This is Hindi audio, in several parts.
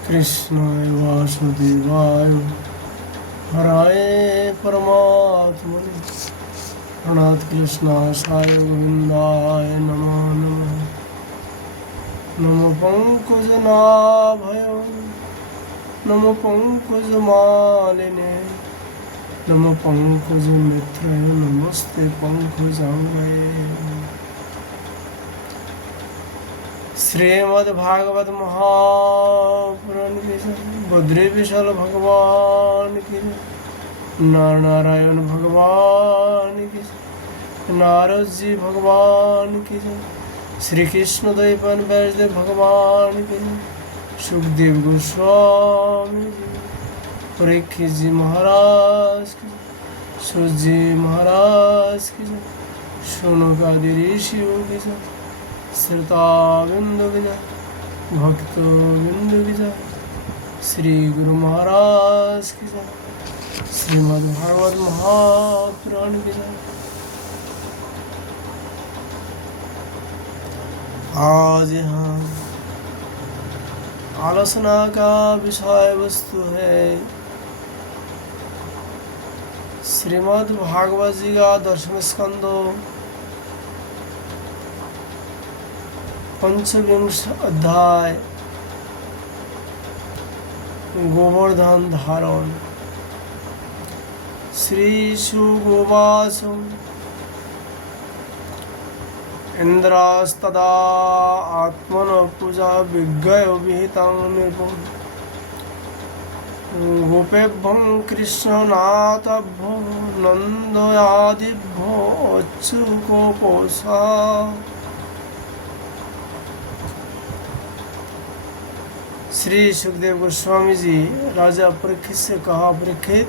कृष्णाय वासुदेवाय हराय परमात्मने प्रणत कृष्णाय गोविंदाय नमो नमः। नमो पंकजनाभय नमो पंकजमालिने नमो पंकजमित्राय नमस्ते पंकजांगये। श्रीमद्भागवत महापुराण की बद्री विशाल भगवान की नर नारायण भगवान की नारद जी भगवान की श्री कृष्ण द्वैपायन व्यासदेव भगवान की सुखदेव गोस्वामी जी परीक्षित जी महाराज की सूत जी महाराज की शौनक आदि ऋषियों की श्रोता बिंदु की भक्तो बिंदु की श्री गुरु महाराज की श्रीमद्भागवत महापुराण की आज यहाँ आलोचना का विषय वस्तु है श्रीमद्भागवत जी का दशम स्कंद पंचविंश अध्याय गोवर्धन धारण। श्री सुगोवाच इंद्रास्तदा आत्मन पूजा विज्ञय विहितं नृपं गोपेभ्यं कृष्णनाथभ्यो नन्दयादिभ्यो अच्युतकोपोषा। श्री सुखदेव गोस्वामी जी राजा परीक्षित से कहा, परीक्षित,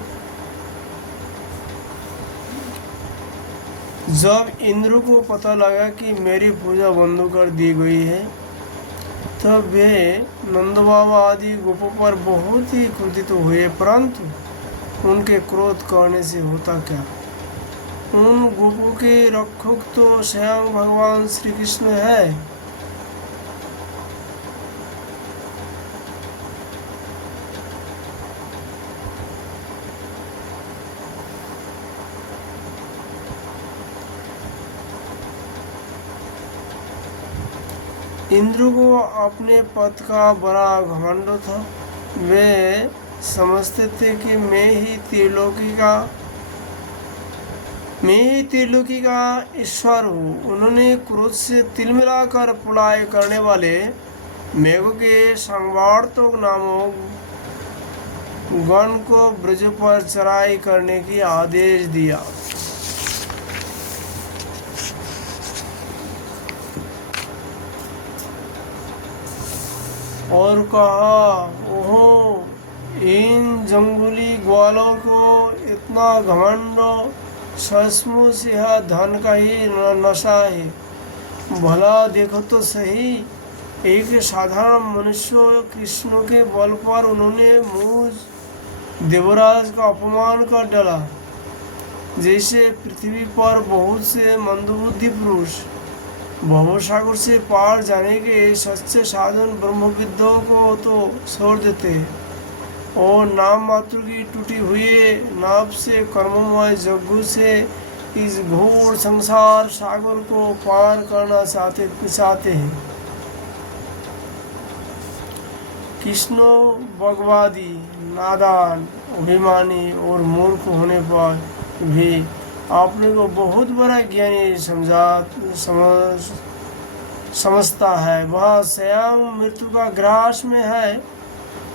जब इंद्र को पता लगा कि मेरी पूजा बंद कर दी गई है तब वे नंदबाबा आदि गोपों पर बहुत ही क्रोधित हुए, परंतु उनके क्रोध करने से होता क्या? उन गोपों के रक्षक तो स्वयं भगवान श्री कृष्ण है। इंद्र को अपने पद का बड़ा घमंड था। वे समझते थे कि मैं ही त्रिलोकी का ईश्वर हूँ। उन्होंने क्रोध से तिलमिलाकर पलायन करने वाले मेघ के संवार्तक नामक गण को ब्रज पर चराई करने की आदेश दिया। और कहा, ओहो, इन जंगली ग्वालों को इतना घमंड, सचमुच यह धन का ही नशा है। भला देखो तो सही, एक साधारण मनुष्य कृष्ण के बल पर उन्होंने मुझ देवराज का अपमान कर डाला। जैसे पृथ्वी पर बहुत से मंदबुद्धि पुरुष भवसागर से पार जाने के सच्चे साधन ब्रह्मविद्यों को तो छोड़ देते हैं और नाम मात्र की टूटी हुई नाव से कर्ममय जग्गू से इस घोर संसार सागर को पार करना चाहते हैं। कृष्ण भगवादी नादान, अभिमानी और मूर्ख होने पर भी अपने को बहुत बड़ा ज्ञानी समझता है। वह स्वयं मृत्यु का ग्रास में है,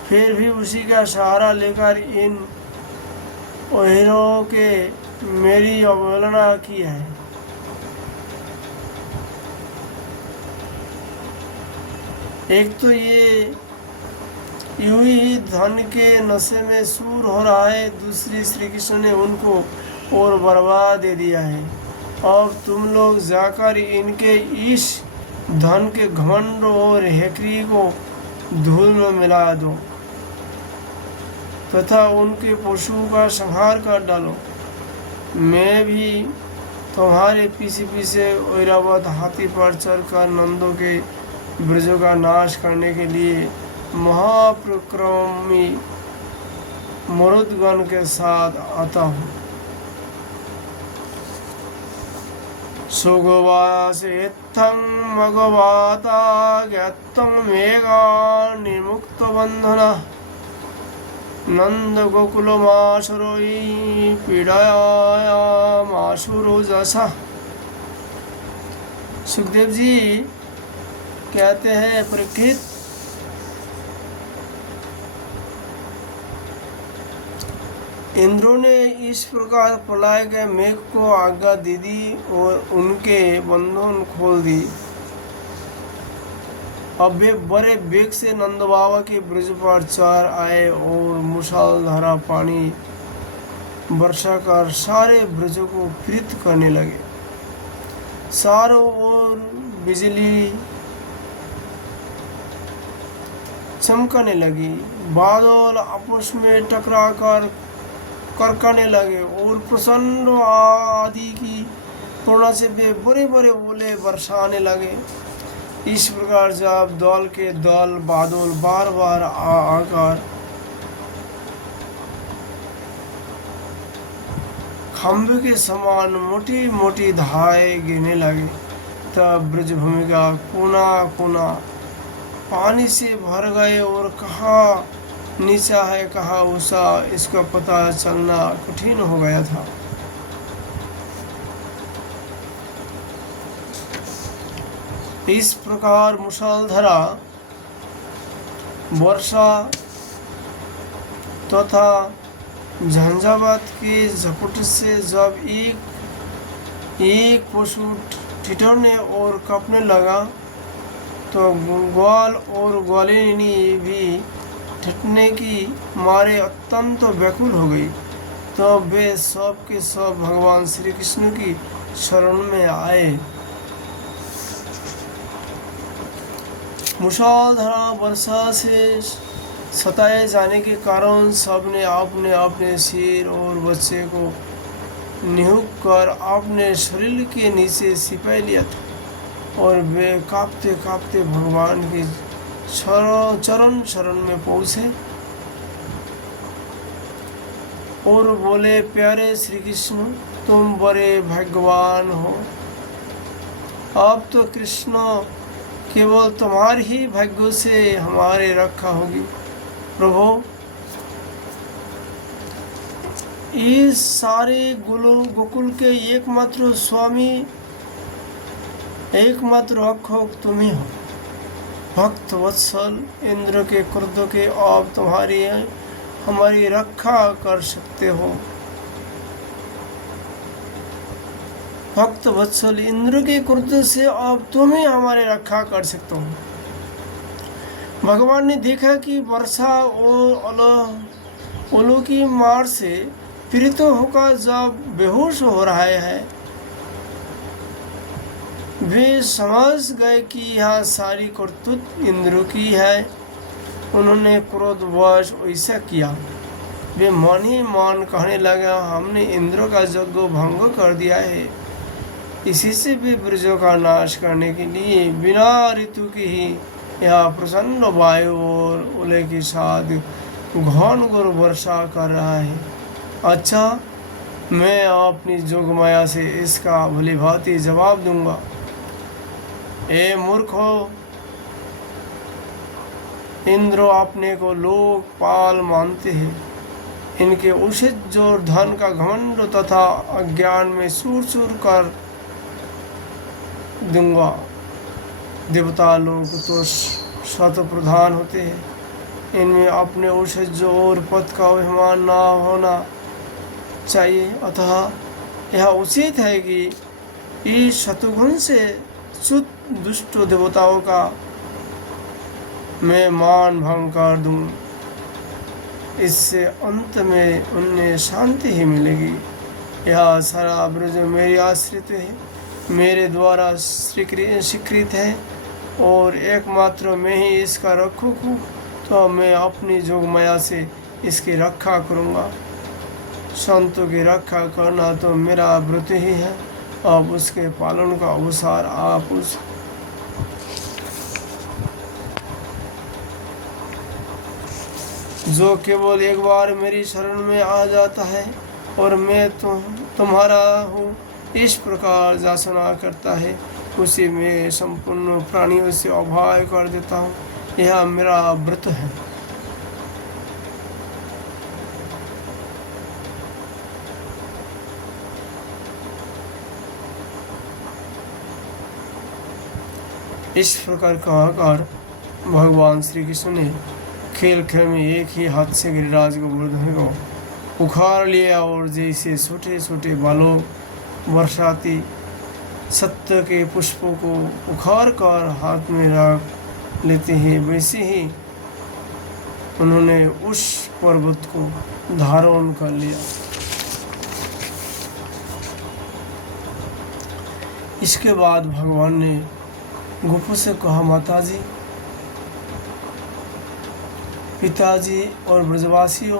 फिर भी उसी का सहारा लेकर इन ओहिरों के मेरी अवहेलना की है। एक तो ये यूं ही धन के नशे में सूर हो रहा है, दूसरी श्री कृष्ण ने उनको और बर्बाद दे दिया है। अब तुम लोग जाकर इनके इस धन के घमंड और हेकरी को धूल में मिला दो तथा उनके पशुओं का संहार कर डालो। मैं भी तुम्हारे पीछे पीछे ऐरावत हाथी पर चढ़कर नंदों के ब्रजों का नाश करने के लिए महाप्रक्रमी मरुदगण के साथ आता हूँ। सुगवासेत्थं मगवाता ज्ञातं मेघा निमुक्त बंधना नंद गोकुलमाशुरोई पीड़ायामाशुरो जसा। सुखदेव जी कहते हैं, परीक्षित, इंद्र ने इस प्रकार प्रलय के मेघ को आज्ञा दे दी और उनके बंधन खोल दी। अब वे बड़े वेग से नंद बाबा के ब्रज पर चढ़ आए और मूसलाधार पानी वर्षा कर सारे ब्रज को पीड़ित करने लगे। चारों ओर बिजली चमकने लगी, बादल आपस में टकरा कर करकने लगे और प्रचंड आदि की पूर्णा से वे बड़े बड़े ओले बरसाने लगे। इस प्रकार जब दल के दल बादल बार बार आकर खंभे के समान मोटी मोटी धाराएं गिरने लगे, तब ब्रजभूमि का कोना कोना पानी से भर गए और कहाँ नीचा है कहाँ ऊंचा इसका पता चलना कठिन हो गया था। इस प्रकार मूसलाधार वर्षा तथा झंझावात के झपट से जब एक पशु ठिठुरने और कांपने लगा तो ग्वाल और ग्वालिनी भी ठिठुरने की मारे अत्यंत व्याकुल हो गई। तो वे सब के सब भगवान श्री कृष्ण की शरण में आए। मूसलाधार वर्षा से सताए जाने के कारण सबने अपने अपने सिर और बच्चे को निहुक कर अपने शरीर के नीचे छिपा लिया था और वे कांपते कांपते भगवान के चरण शरण में पहुंचे और बोले, प्यारे श्री कृष्ण, तुम बड़े भाग्यवान हो। अब तो कृष्ण केवल तुम्हारे ही भाग्यों से हमारे रक्षा होगी। प्रभु, इस सारे गोकुल के एकमात्र स्वामी, एकमात्र रक्षक तुम ही हो। भक्त वत्सल इंद्र के क्रोध के अब तुम्हारी हमारी रक्षा कर सकते हो। भक्त वत्सल इंद्र के क्रोध से अब तुम ही हमारे रक्षा कर सकते हो। भगवान ने देखा कि वर्षा और ओलों की मार से पीड़ित होकर जब बेहोश हो रहा है, वे समझ गए कि यह सारी करतूत इंद्र की है। उन्होंने क्रोधवश ऐसा किया। वे मन ही मन कहने लगा, हमने इंद्र का यज्ञ भंग कर दिया है। इसी से भी ब्रजों का नाश करने के लिए बिना ऋतु की ही यह प्रचंड वायु और ओले के साथ घन घोर वर्षा कर रहा है। अच्छा, मैं अपनी जोगमाया से इसका भली भांति जवाब दूंगा। ए मूर्खो, इंद्र अपने को लोकपाल मानते हैं। इनके उचित जोर धन का घमंड तथा अज्ञान में चूर चूर कर दूंगा। देवता लोग तो स्वतः प्रधान होते हैं, इनमें अपने उचित जोर पद का अभिमान न होना चाहिए। अतः यह उचित है कि इस शत्रुघ्न से शुद्ध दुष्ट देवताओं का मैं मान भंग कर दूं। इससे अंत में उन्हें शांति ही मिलेगी। यह सारा ब्रज मेरे आश्रित है, मेरे द्वारा स्वीकृत है और एकमात्र मैं ही इसका रक्षक हूँ। तो मैं अपनी जोगमाया से इसकी रक्षा करूँगा। संतों की रक्षा करना तो मेरा व्रत ही है। अब उसके पालन का अवसर आप उस जो केवल एक बार मेरी शरण में आ जाता है और मैं तुम्हारा हूँ इस प्रकार याचना करता है, उसे मैं संपूर्ण प्राणियों से अभय कर देता हूँ। यह मेरा व्रत है। इस प्रकार कहकर भगवान श्री कृष्ण ने खेल खेल में एक ही हाथ से गिरिराज गोवर्धन को उखाड़ लिया और जैसे छोटे छोटे बालों बरसाती सत्य के पुष्पों को उखाड़ कर हाथ में रख लेते हैं, वैसे ही उन्होंने उस पर्वत को धारण कर लिया। इसके बाद भगवान ने गोपों से कहा, माताजी, पिताजी और ब्रजवासियों,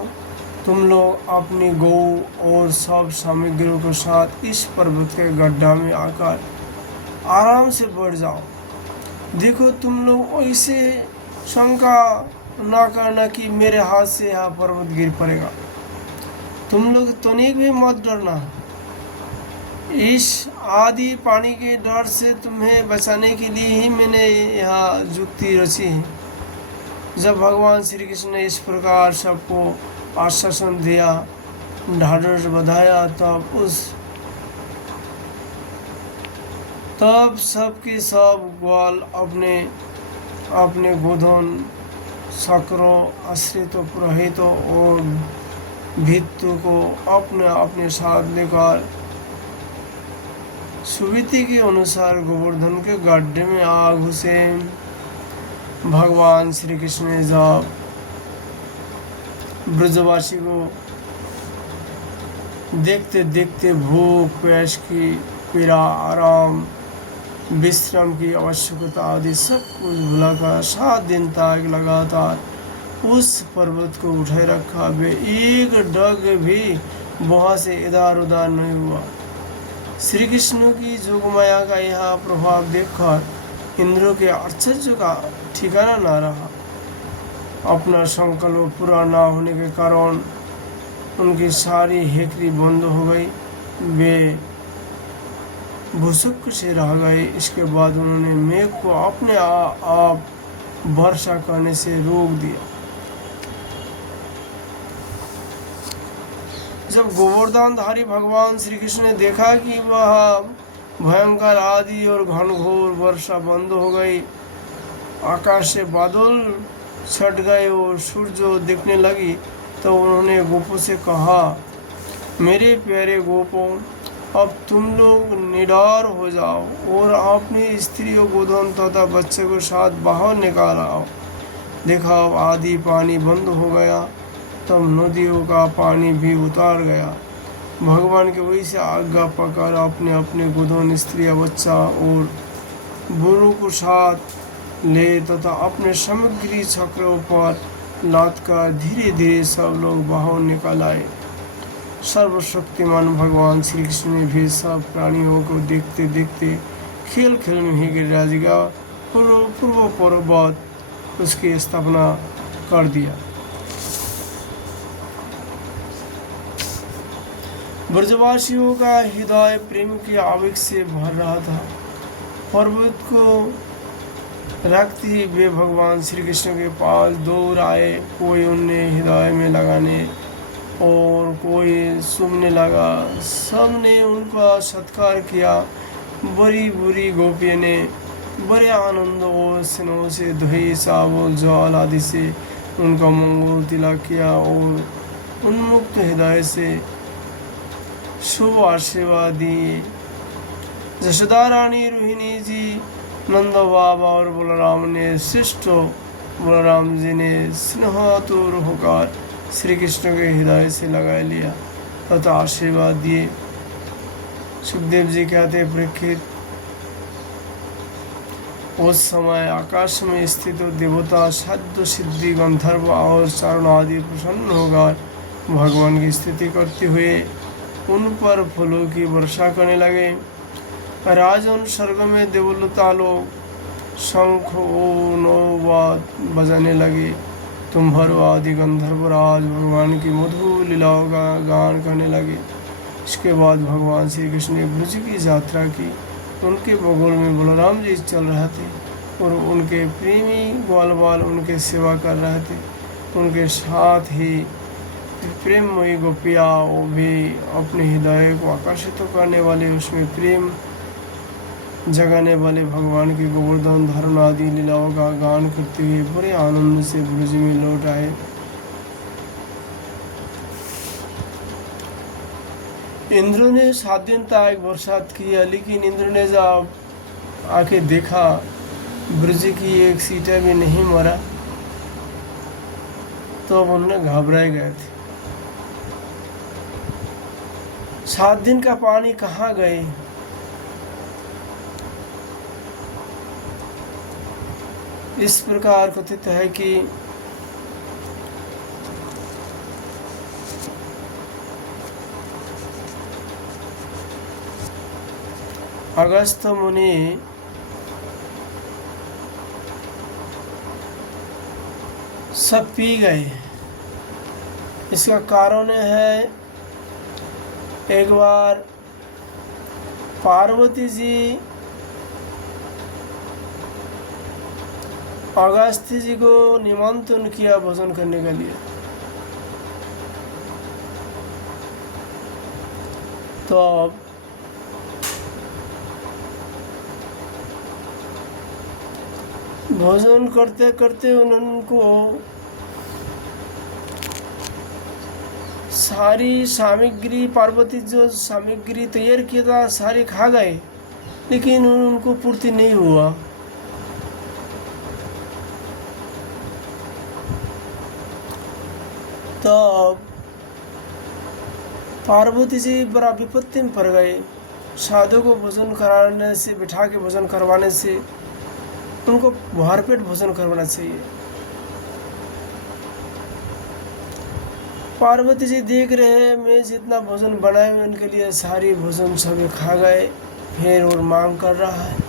तुम लोग अपनी गौ और सब सामग्रियों के साथ इस पर्वत के गड्ढा में आकर आराम से बैठ जाओ। देखो, तुम लोग ऐसे शंका ना करना कि मेरे हाथ से यह पर्वत गिर पड़ेगा। तुम लोग तनिक भी मत डरना। इस आदि पानी के डर से तुम्हें बचाने के लिए ही मैंने यह युक्ति रची है। जब भगवान श्री कृष्ण ने इस प्रकार सबको आश्वासन दिया, ढाढ़स बधाया, तब सबके सब ग्वाल अपने अपने गोधन शक्रों, आश्रितों, पुरोहितों और भित्तों को अपने अपने साथ लेकर सुविधि के अनुसार गोवर्धन के गड्ढे में आ घुसे। भगवान श्री कृष्ण ने जब ब्रजवासी को देखते देखते भूख, प्यास की पीड़ा, आराम, विश्राम की आवश्यकता आदि सब कुछ भुलाकर 7 दिन तक लगातार उस पर्वत को उठाए रखा। वे एक डग भी वहां से इधर उधर नहीं हुआ। श्री कृष्ण की जोगमाया का यह प्रभाव देखकर इंद्रों के आश्चर्य का ठिकाना न रहा। अपना संकल्प पूरा न होने के कारण उनकी सारी हेकड़ी बंद हो गई। वे भुसुक से रह गए। इसके बाद उन्होंने मेघ को अपने आप वर्षा करने से रोक दिया। जब गोवर्धनधारी भगवान श्री कृष्ण ने देखा कि वह भयंकर आदि और घनघोर वर्षा बंद हो गई, आकाश से बादल छट गए और सूर्य दिखने लगी, तो उन्होंने गोपों से कहा, मेरे प्यारे गोपों, अब तुम लोग निडर हो जाओ और अपनी स्त्रियों, गोधन तथा बच्चे को साथ बाहर निकाल आओ। देखा, आदि पानी बंद हो गया, तब नदियों का पानी भी उतार गया। भगवान के वही से आज्ञा पाकर अपने अपने गोधन, स्त्रियाँ, बच्चा और बुरों को साथ ले तथा अपने सामग्री चक्रों पर लाद कर धीरे धीरे सब लोग बाहर निकल आए। सर्वशक्तिमान भगवान श्री कृष्ण ने भी सब प्राणियों को देखते देखते खेल खेल में ही गिरिराज का पूर्व पर्वत उसकी स्थापना कर दिया। ब्रजवासियों का हृदय प्रेम के आवेग से भर रहा था। पर्वत को रखते ही वे भगवान श्री कृष्ण के पास दौड़ आए। कोई उन्हें हृदय में लगाने और कोई सुनने लगा। सब ने उनका सत्कार किया। बड़ी बुरी गोपियों ने बड़े आनंद और स्नेह से दही, चावल, जल आदि से उनका मंगल तिलक किया और उन्मुक्त हृदय से शुभ आशीर्वाद दिए। जशोदा रानी, रोहिणी जी, नंद बाबा और बलराम ने श्रेष्ठ बलराम जी ने स्नेहातुर होकर श्री कृष्ण के हृदय से लगा लिया तथा आशीर्वाद दिए। सुखदेव जी कहते, परीक्षित, उस समय आकाश में स्थित देवता, साध्य, सिद्धि, गंधर्व और चारण आदि प्रसन्न होकर भगवान की स्तुति करते हुए उन पर फूलों की वर्षा करने लगे। राजन स्वर्ग में देवलता लोग शंख और नौवाद बजाने लगे, तो तुम्हारो आदि गंधर्वराज भगवान की मधुर लीलाओं का गान करने लगे। इसके बाद भगवान श्री कृष्ण ने ब्रज की यात्रा की। उनके बगल में बलराम जी चल रहे थे और उनके प्रेमी ग्वाल बाल उनके सेवा कर रहे थे। उनके साथ ही प्रेममयी गोपिया वो भी अपने हृदय को आकर्षित करने वाले, उसमें प्रेम जगाने वाले भगवान के गोवर्धन धारण आदि लीलाओं का गान करते हुए बड़े आनंद से ब्रज में लौट आए। इंद्र ने 7 दिन तक बरसात किया, लेकिन इंद्र ने जब आके देखा ब्रज की एक सीटा भी नहीं मरा, तो अब उन्होंने घबराए गए थे। 7 दिन का पानी कहाँ गए? इस प्रकार कथित है कि अगस्त मुनि सब पी गए। इसका कारण है, एक बार पार्वती जी अगस्त जी को निमंत्रण किया भोजन करने के लिए, तो भोजन करते करते उनको सारी सामग्री, पार्वती जो सामग्री तैयार किया था सारी खा गए, लेकिन उनको पूर्ति नहीं हुआ। तब पार्वती जी बड़ा विपत्ति में पड़ गए। साधु को भोजन कराने से, बिठा के भोजन करवाने से उनको भरपेट भोजन करवाना चाहिए। पार्वती जी देख रहे हैं मैं जितना भोजन बनाए हुए उनके लिए सारी भोजन सभी खा गए, फिर और मांग कर रहा है।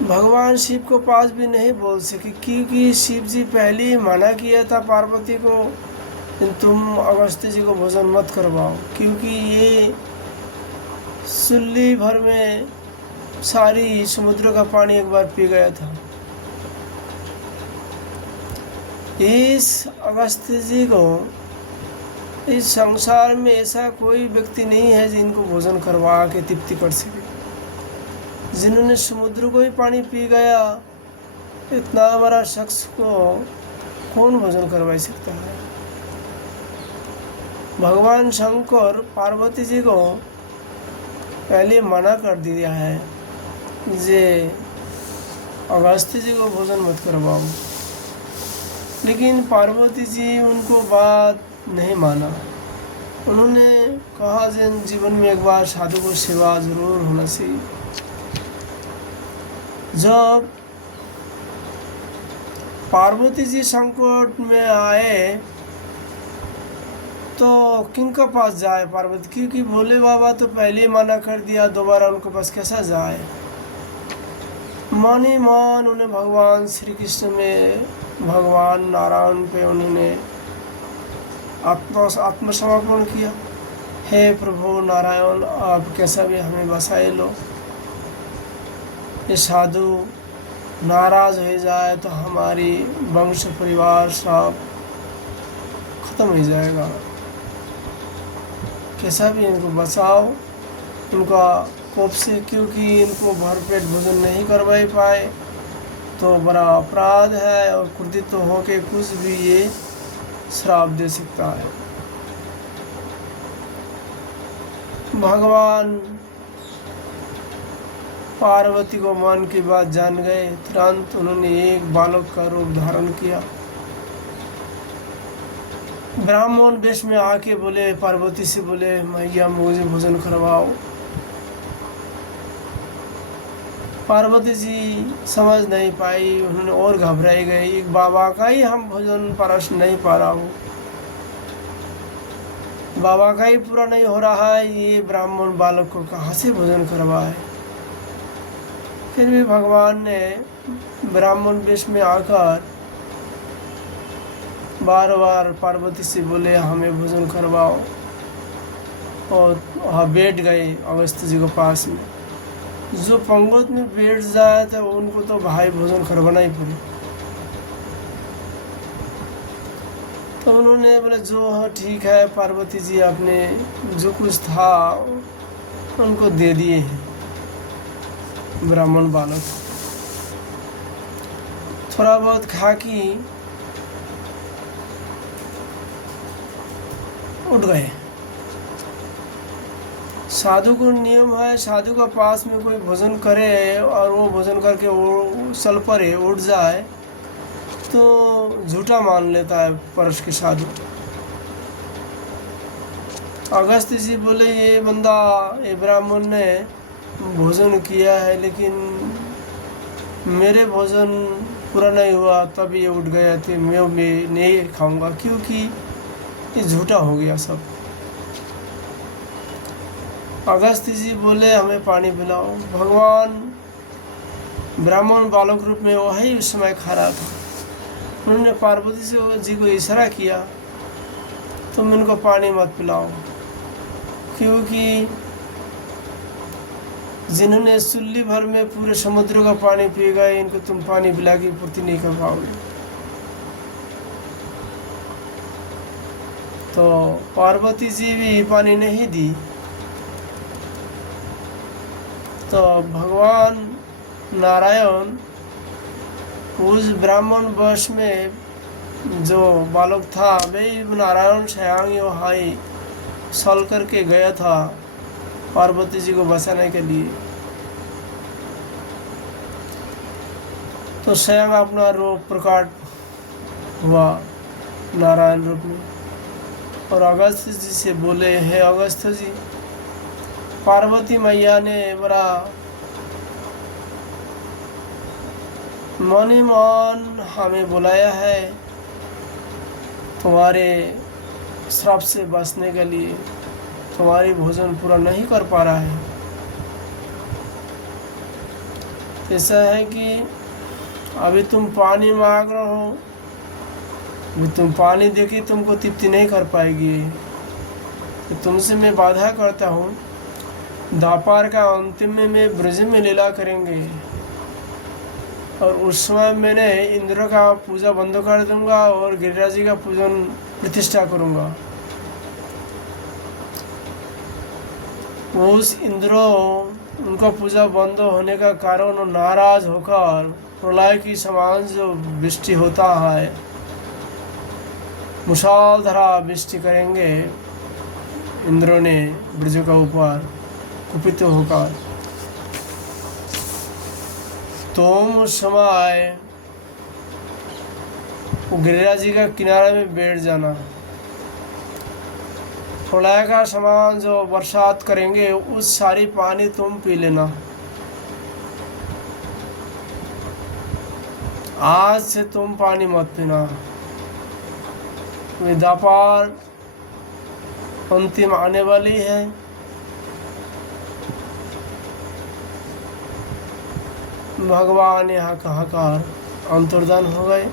भगवान शिव को पास भी नहीं बोल सके, क्योंकि शिव जी पहले ही मना किया था पार्वती को, तुम अगस्त जी को भोजन मत करवाओ, क्योंकि ये सुल्ली भर में सारी समुद्र का पानी एक बार पी गया था। इस अगस्त जी को इस संसार में ऐसा कोई व्यक्ति नहीं है जिनको भोजन करवा के तृप्ति कर सके। जिन्होंने समुद्र को ही पानी पी गया, इतना बड़ा शख्स को कौन भोजन करवा सकता है? भगवान शंकर पार्वती जी को पहले मना कर दिया है जे अगस्त जी को भोजन मत करवाओ, लेकिन पार्वती जी उनको बात नहीं माना। उन्होंने कहा जे जीवन में एक बार साधु को सेवा जरूर होना चाहिए। जब पार्वती जी संकट में आए तो किनका पास जाए पार्वती, क्योंकि भोले बाबा तो पहले ही मना कर दिया, दोबारा उनके पास कैसा जाए। मानी मान उन्हें भगवान श्री कृष्ण में, भगवान नारायण पे उन्होंने आत्मसमर्पण किया। हे प्रभु नारायण, आप कैसा भी हमें बसाए लो। ये साधु नाराज हो जाए तो हमारी वंश परिवार सब खत्म हो जाएगा। कैसा भी इनको बचाओ इनका कोप से, क्योंकि इनको भरपेट भोजन नहीं करवा पाए तो बड़ा अपराध है, और क्रोधित तो होके कुछ भी ये श्राप दे सकता है। भगवान पार्वती को मन की बात जान गए। तुरंत उन्होंने एक बालक का रूप धारण किया, ब्राह्मण वेश में आके बोले, पार्वती से बोले, मैया मुझे भोजन करवाओ। पार्वती जी समझ नहीं पाई, उन्होंने और घबराई गई। एक बाबा का ही हम भोजन परस नहीं पा रहा हूँ, बाबा का ही पूरा नहीं हो रहा है, ये ब्राह्मण बालक को कहाँ से भोजन करवाए। फिर भी भगवान ने ब्राह्मण वेश में आकर बार बार पार्वती से बोले हमें भोजन करवाओ, और वहाँ बैठ गए अगस्त्य जी के पास में। जो पंगत में बैठ जाए तो उनको तो भाई भोजन करवाना ही पड़े। तो उन्होंने बोला जो हाँ ठीक है पार्वती जी, आपने जो कुछ था उनको दे दिए हैं। ब्राह्मण बालक थोड़ा बहुत खा के उठ गए। साधु को नियम है, साधु का पास में कोई भोजन करे और वो भोजन करके वो चल पड़े, उठ जाए तो झूठा मान लेता है परश के साधु। अगस्त्य जी बोले ये बंदा, ये ब्राह्मण ने भोजन किया है लेकिन मेरे भोजन पूरा नहीं हुआ तब ये उठ गया थे, मैं नहीं खाऊंगा क्योंकि ये झूठा हो गया सब। अगस्त्य जी बोले हमें पानी पिलाओ। भगवान ब्राह्मण बालक रूप में वही उस समय खा रहा था। उन्होंने पार्वती से जी को इशारा किया तुम इनको पानी मत पिलाओ, क्योंकि जिन्होंने चुल्ली भर में पूरे समुद्र का पानी पी गए, इनको तुम पानी पिला के पूर्ति नहीं कर पाओगे। तो पार्वती जी भी पानी नहीं दी। तो भगवान नारायण उस ब्राह्मण वश में जो बालक था वही नारायण स्वयं हाई सल करके गया था पार्वती जी को बचाने के लिए। तो स्वयं अपना रूप प्रकट हुआ नारायण रूप में और अगस्त्य जी से बोले हे अगस्त्य जी, पार्वती मैया ने बड़ा मन ही मन हमें बुलाया है तुम्हारे श्राप से बचने के लिए। तुम्हारी भोजन पूरा नहीं कर पा रहा है। ऐसा है कि अभी तुम पानी मांग रहे हो, अभी तुम पानी देके तुमको तृप्ति नहीं कर पाएगी। तो तुमसे मैं बाधा करता हूँ, द्वापर का अंतिम में ब्रज में लीला करेंगे और उस समय मैंने इंद्र का पूजा बंद कर दूंगा और गिरिराज जी का पूजन प्रतिष्ठा करूंगा। उस इंद्रो उनका पूजा बंद होने का कारण नाराज होकर प्रलय की समान जो वृष्टि होता है, मुसलधारा वृष्टि करेंगे। इंद्र ने ब्रज का ऊपर कुपित होकर तुम समय गिरिराज जी का किनारे में बैठ जाना। प्रलय का समान जो बरसात करेंगे उस सारी पानी तुम पी लेना। आज से तुम पानी मत पीना। द्वापर अंतिम आने वाली है। भगवान यहाँ कहाकार अंतर्धान हो गए।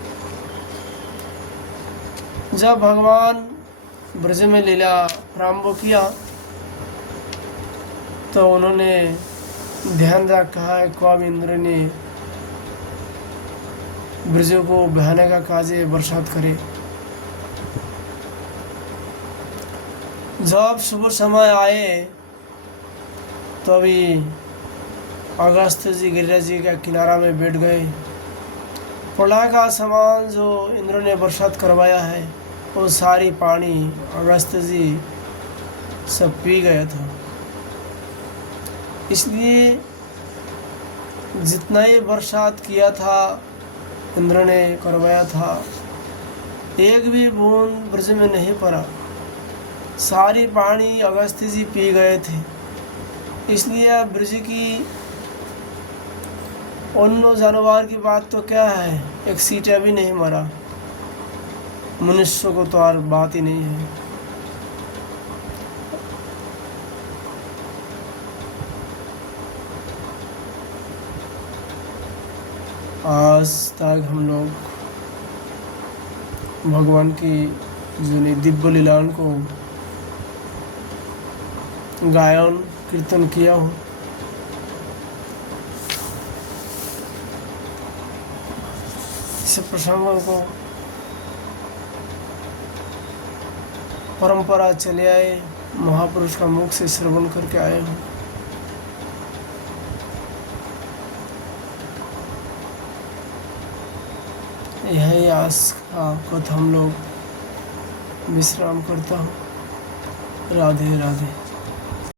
जब भगवान ब्रज में लीला प्रारंभ किया तो उन्होंने ध्यान रखा है कब इंद्र ने ब्रज को बहाने का काजे बरसात करे। जब शुभ समय आए तभी अगस्त्य जी गिरिराज जी का किनारा में बैठ गए। प्रलय का समान जो इंद्र ने बरसात करवाया है वो सारी पानी अगस्त्य जी सब पी गया था। इसलिए जितना ही बरसात किया था इंद्र ने करवाया था, एक भी बूंद ब्रज में नहीं पड़ा। सारी पानी अगस्त्य जी पी गए थे। इसलिए ब्रज की अन्य जानवर की बात तो क्या है, एक सीटा भी नहीं मरा। मनुष्य को तो और बात ही नहीं है। आज तक हम लोग भगवान की जो दिव्य लीलाओं को गायन कीर्तन किया हो। इस प्रसंगों को परंपरा चले आए, महापुरुष का मुख से श्रवण करके आए हो। यही आज का कथा हम लोग विश्राम करता हूँ। राधे राधे।